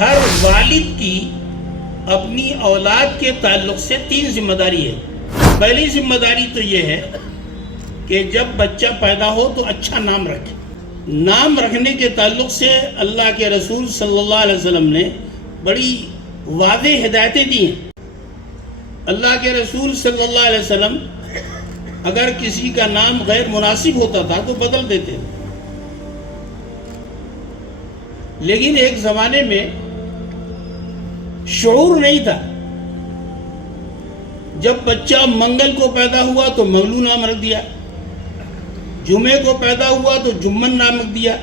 ہر والد کی اپنی اولاد کے تعلق سے 3 ذمہ داری ہے۔ پہلی ذمہ داری تو یہ ہے کہ جب بچہ پیدا ہو تو اچھا نام رکھے۔ نام رکھنے کے تعلق سے اللہ کے رسول صلی اللہ علیہ وسلم نے بڑی واضح ہدایتیں دی ہیں۔ اللہ کے رسول صلی اللہ علیہ وسلم اگر کسی کا نام غیر مناسب ہوتا تھا تو بدل دیتے تھے، لیکن ایک زمانے میں شعور نہیں تھا۔ جب بچہ منگل کو پیدا ہوا تو منگلو نام رکھ دیا، جمعے کو پیدا ہوا تو جمن نام رکھ دیا،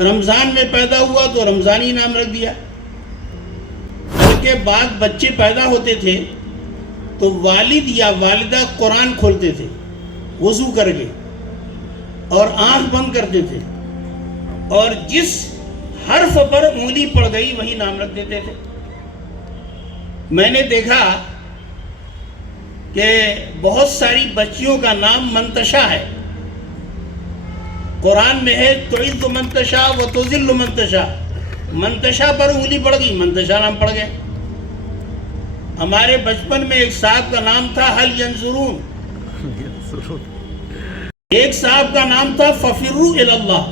رمضان میں پیدا ہوا تو رمضانی نام رکھ دیا۔ اس کے بعد بچے پیدا ہوتے تھے تو والد یا والدہ قرآن کھولتے تھے وضو کر کے اور آنکھ بند کرتے تھے، اور جس حرف پر انگلی پڑ گئی وہی نام رکھ دیتے تھے۔ میں نے دیکھا کہ بہت ساری بچیوں کا نام منتشا ہے۔ قرآن میں ہے تعز منتشا و تذل منتشا، منتشا پر انگلی پڑ گئی، منتشا نام پڑ گیا۔ ہمارے بچپن میں ایک صاحب کا نام تھا حل ینظرون، ایک صاحب کا نام تھا ففروا الی اللہ۔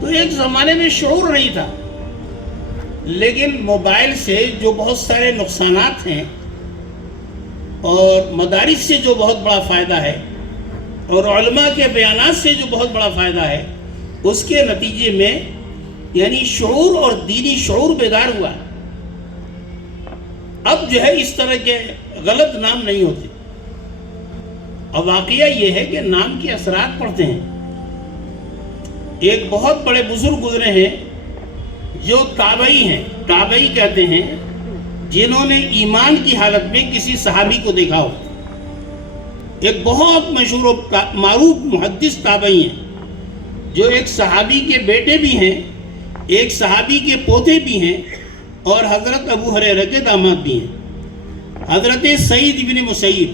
تو ایک زمانے میں شعور نہیں تھا، لیکن موبائل سے جو بہت سارے نقصانات ہیں اور مدارس سے جو بہت بڑا فائدہ ہے اور علماء کے بیانات سے جو بہت بڑا فائدہ ہے، اس کے نتیجے میں یعنی شعور اور دینی شعور بیدار ہوا۔ اب جو ہے اس طرح کے غلط نام نہیں ہوتے۔ اب واقعہ یہ ہے کہ نام کے اثرات پڑتے ہیں۔ ایک بہت بڑے بزرگ گزرے ہیں جو تابعی ہیں، تابعی کہتے ہیں، جنہوں نے ایمان کی حالت میں کسی صحابی کو دیکھا ہو۔ ایک بہت مشہور و معروف محدث تابعی ہیں جو ایک صحابی کے بیٹے بھی ہیں، ایک صحابی کے پوتے بھی ہیں، اور حضرت ابو ہریرہ کے داماد بھی ہیں، حضرت سعید بن مسیب۔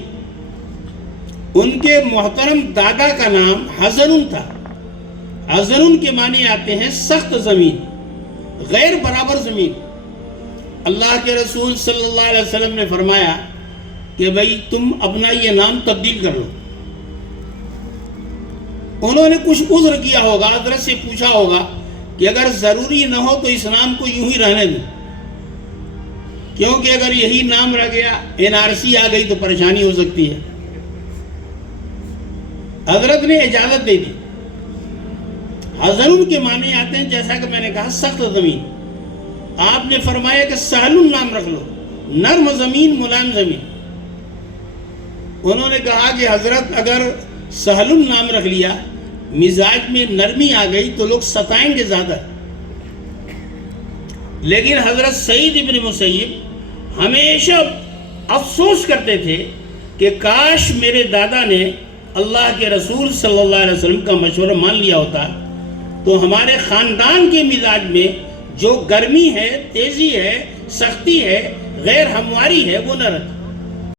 ان کے محترم دادا کا نام حزن تھا۔ حزن کے معنی آتے ہیں سخت زمین، غیر برابر زمین۔ اللہ کے رسول صلی اللہ علیہ وسلم نے فرمایا کہ بھئی تم اپنا یہ نام تبدیل کر لو۔ انہوں نے کچھ عذر کیا ہوگا، حضرت سے پوچھا ہوگا کہ اگر ضروری نہ ہو تو اس نام کو یوں ہی رہنے دیں، کیونکہ اگر یہی نام رہ گیا NRC آ گئی تو پریشانی ہو سکتی ہے۔ حضرت نے اجازت دے دی۔ حزن کے معنی آتے ہیں جیسا کہ میں نے کہا سخت زمین۔ آپ نے فرمایا کہ سہل نام رکھ لو، نرم زمین، ملائم زمین۔ انہوں نے کہا کہ حضرت اگر سہل نام رکھ لیا، مزاج میں نرمی آ گئی تو لوگ ستائیں گے زیادہ۔ لیکن حضرت سعید بن مسیب ہمیشہ افسوس کرتے تھے کہ کاش میرے دادا نے اللہ کے رسول صلی اللہ علیہ وسلم کا مشورہ مان لیا ہوتا تو ہمارے خاندان کے مزاج میں جو گرمی ہے، تیزی ہے، سختی ہے، غیر ہمواری ہے، وہ نہ رہتی۔